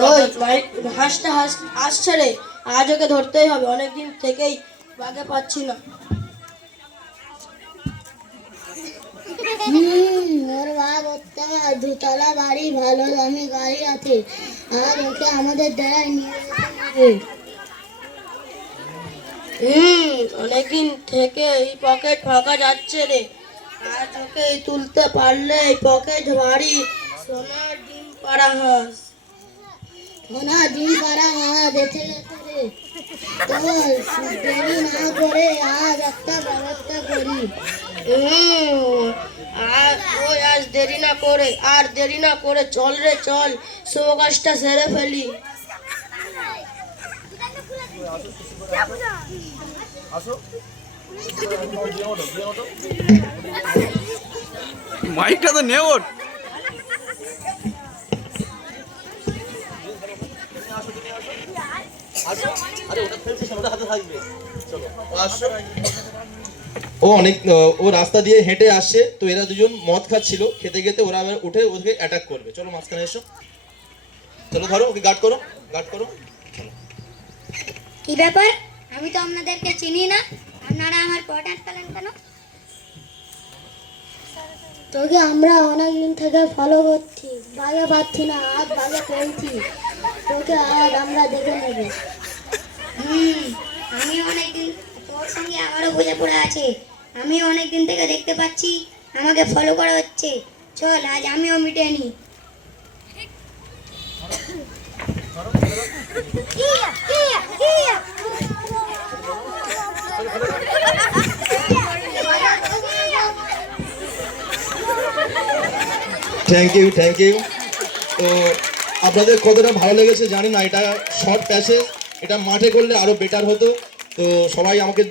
ওই হাঁসটা আসছে রে, আজ ওকে ধরতেই হবে, অনেকদিন থেকেই বাগে পাচ্ছি না। ওর বাপ ওর দুতলা বাড়ি, ভালো দামি গাড়ি আছে, আর ওকে আমাদের ডেরায় নিয়ে যেতে হবে। অনেকদিন থেকে এই পকেট ফাঁকা যাচ্ছে রে, আজ ওকে তুলতে পারলে এই পকেট ভারী। সোনার ডিম পাড়া হাঁস। সোনা ডিম পাড়া হাত এসে গেছে রে, চল দেরি না করে আজ একটা ব্যবস্থা করি। আর ওই আজ দেরি না করে চল রে, চল শুভ কাজটা সেরে ফেলি। মাইকটা তো নে ওর। ও রাস্তা দিয়ে হেঁটে আসছে, তো এরা দুজন মদ খাচ্ছিল, খেতে খেতে ওরা আবার উঠে ওকে অ্যাটাক করবে। চলো মাঝখানে এসো, চলো ধরো ওকে, গার্ড করো, গার্ড করো। কি ব্যাপার, আমি তো আপনাদেরকে চিনি না, আপনারা আমার পট আটকালেন কেন? তোকে আমরা অনেকদিন থেকে ফলো করছি, বাগে পাচ্ছি না, আজ বাগে পেয়েছি, তোকে আজ আমরা দেখে নেব। আমি অনেকদিন তোর সঙ্গে আমারও বুঝে পড়ে আছে, আমি অনেকদিন থেকে দেখতে পাচ্ছি আমাকে ফলো করা হচ্ছে, চল আজ আমিও মিটে নি। Thank you, thank you. তো আপনাদের কতটা ভালো লেগেছে জানি না, এটা শর্ট প্যাসেজ, এটা মাঠে করলে আরো বেটার হতো। তো সবাই আমাকে